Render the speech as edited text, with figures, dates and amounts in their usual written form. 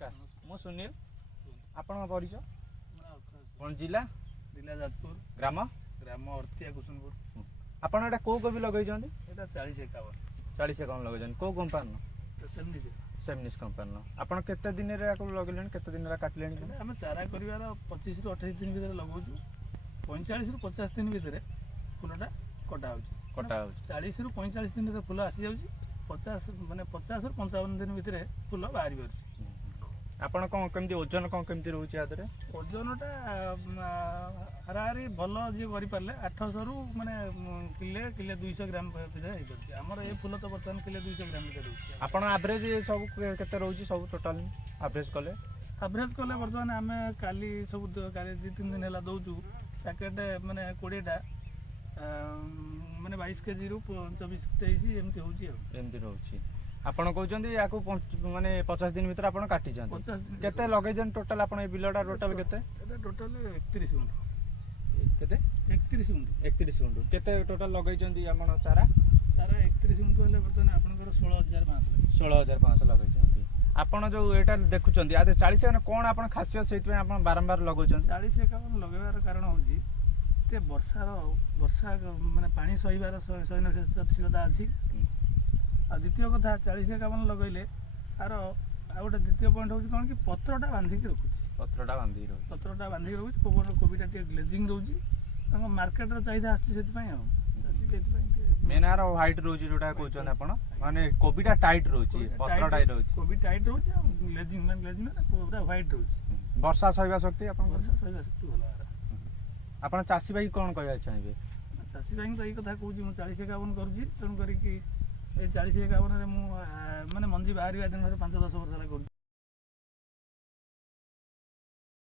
नमस्कार मु सुनील आपण परिचय कौन जिला जिला जाजपुर ग्राम ग्राम अर्थिया कुसुमपुर आपण एटा को कोबी लगै जंदी एटा 40-51 40 कौन लगै जंदी को कंपनी सेमनिस कंपनी आपण केते दिन रे आको लगलेन केते दिन रे काटलेन हम चारा करिवार 25 रु 28 दिन भीतर लगाउछु 45 रु 50 दिन भीतर फूलटा कटा होउछ 40 रु 45 दिन रे फूल आसी जाउछ 50 माने 50 रु 55 दिन भीतर फूल बाहरी परछ आपण कोन केमती ओजन कोन केमती रहउछ आदरे ओजनटा हरारी भलो जे करि परले 800 रु माने किले 200 ग्राम भीतर हे परछ हमर ए फूल तो बर्तमान किले 200 ग्राम भीतर रहउछ आपण एवरेज सब केते रहउछ सब टोटल एवरेज कले बर्तमान आम काली सब काली 2-3 दिन है दौचु पैकेट माने 20 टा माने 22 केजी रु 24-23 एमती होची एमती रहउछ आपण कहउचंदी याको माने 50 दिन भीतर आपण काटी जंदी 50 दिन केते लगै जन टोटल आपण ए बिलडा टोटल केते एटा टोटल 31 गुंठ केते 31 गुंठ 31 गुंठ केते टोटल लगै जंदी आपण चारा 31 गुंठ हेले बर्तमान आपनकर 16500 लगै जंदी आपण जो एटा देखुचंदी आदे 40 ने कोन आपण खासियत सेति आपण बारंबार लगौचंदी 40-51 लगेबार कारण होजी ते वर्षा माने पानी सहीबार सहीनशीलता अछि आ द्वितीय कथा 40-51 लगैले आर आ गोटे द्वितीय पॉइंट होची कोन कि पत्रटा बांधी के रखुची पत्रटा बांधी रखुची कोबीटा टे ग्लेजिंग रहउची तंग मार्केट रो चाहिदा आछि सेति पय चासी के एति पय मेन आर हाइट रहउची जोटा कहउचन आपण माने कोबीटा टाइट रहउची पत्रटा रहउची कोबी टाइट रहउची आ ग्लेजिंग माने पूरा व्हाइट रहउची वर्षा सहीबा शक्ति आपण वर्षा सहीबा शक्ति भलो आपण चासी भाई कोन कहया चाहिबे चासी भाई तो एई कथा कहउची मु 40-51 करूची तन करी कि ए 40-51 रे मु माने मंजी बाहरी दिन 5-10 वर्ष ला करूची।